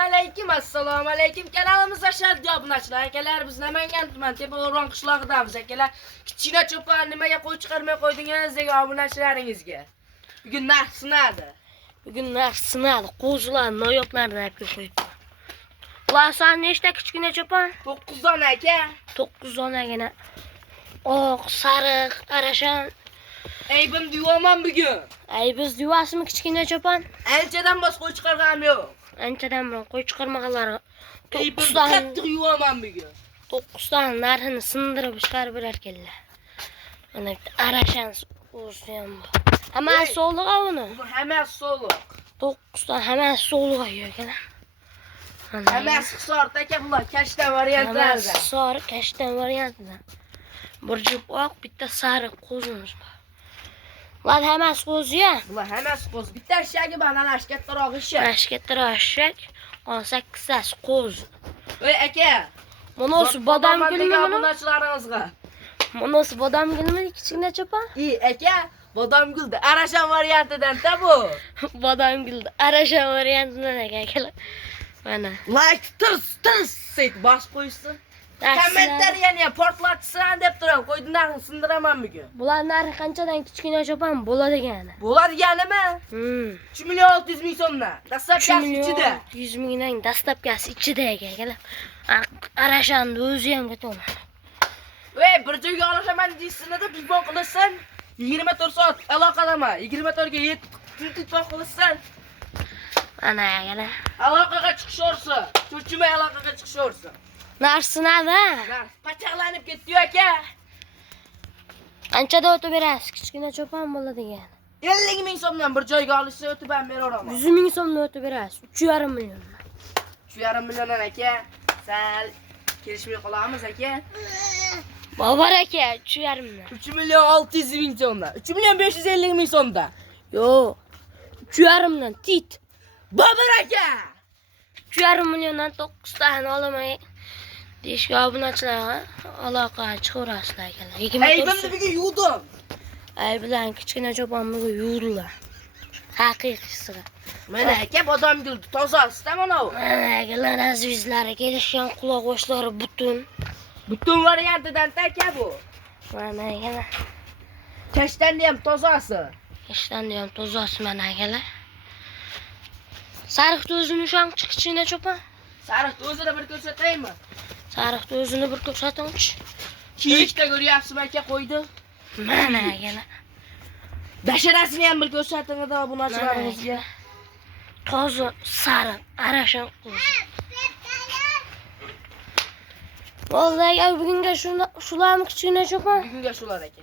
Assalomu alaykum. Kanalimizga sharq obunachilar akalar, biz Namangan tuman Tepao'ron qishlog'idamiz akalar. Kichkina cho'pon nimaga qo'y chiqarmay qo'ydingiz degan obunachilaringizga. Bugun narx sinadi. Qo'zilar noyoqlardan qo'yibdi. Ular soni nechta kichkina cho'pon? 9 dona aka. 9 donagina. Oq, sariq, arashan. Aybim diyoman bugun. Biz yuvasimi kichkina cho'pon? Anchadan bos qo'y chiqarganim yo'q. Anchadan biron qo'y chiqarmaganlari. Aybim qattiq yuvaman bugun. 9 dan narxini sindirib chiqarib berarkanlar. Mana bitta arashan o'zi ham bor. Hammasi so'liq uni. Bu hammasi so'liq. 9 dan hammasi so'liq ekan. Hammasi hisorda aka bular kashtan variantlarida. Sariq kashtan variantida. Bir jup oq, bitta sariq qo'zimiz bor. Ular hammasi qo'zi-ya. Bular hammasi qo'z. Bitta shagi bor, ana shu kattaroq eshak. Kattaroq eshak, 18 tas qo'z. Ey aka, Monosi bodam gulmi buni? Obunachilaringizga. Monosi bodam gulmi kichkina cho'pon? Aka, bodam gulda arashan variantidan-da bu. Bodam gulda arashan variantidan akalar. Mana. Like tirs set bas qo'ysin. Kommentariyani portlatsan deb turam. Qo'ydilarni sindiraman bugun. Bular narxi qanchadan kichkina cho'pon bo'ladigani? Bo'ladiganimi? 3 million 600 ming so'mdan. Dastlabkasi ichida. 100 mingdan dastlabkasi ichida akalar. Arashanni o'zi ham ketaman. Voy, bir joyga olashaman deysizlar-da, telefon qilasan. 24 soat aloqadaman. 24 ga telefon qilasan. Ana akalar. Aloqaga chiqishaversin. Cho'chimay aloqaga chiqishaversin. Narsinada? Pachaqlanib ketdi aka. Qanchada o'tib berasiz? Kichkina cho'pon bo'ladigan. 50 ming so'mdan bir joyga olishsa o'tib ham beraveraman. 100 ming so'mdan o'tib berasiz. 3,5 million. 3,5 milliondan aka. Sal kelishmay qolamiz aka. Bobar aka, 3,5 million. 3 million 600 ming so'mdan. 3 million 550 ming so'mdan. Yo'q. 3,5 million tit. Bobar aka. 3,5 milliondan 9 tani olaman. Deyishga obunachilarga aloqa chiqaverasizlar akalar. Aybimni bugun yuvdim. Bilan kichkina cho'pon bugun yuvdilar. Haqiqiysiga. Mana aka bodam guldi tozasi-da mana u. Mana akalar azizlari kelishgan quloq oshlari butun. Butun variantidan-da aka bu. Mana akalar. Kashtanni ham tozasi. Kashtanni ham tozasi mana akalar. Sariq o'zini shu kichkina cho'pon. Sariq o'zini bir ko'rsataymi? Sariq o'zini bir ko'rsatingchi. Kiyikda ko'ryapsizmi aka qo'ydi? Mana akalar. Basharasini ham bir ko'rsatingda obunachilaringizga. Toza sariq arashan qo'zi. Vallahi bugunga shularmi kichkina cho'pon? Bugunga shular aka.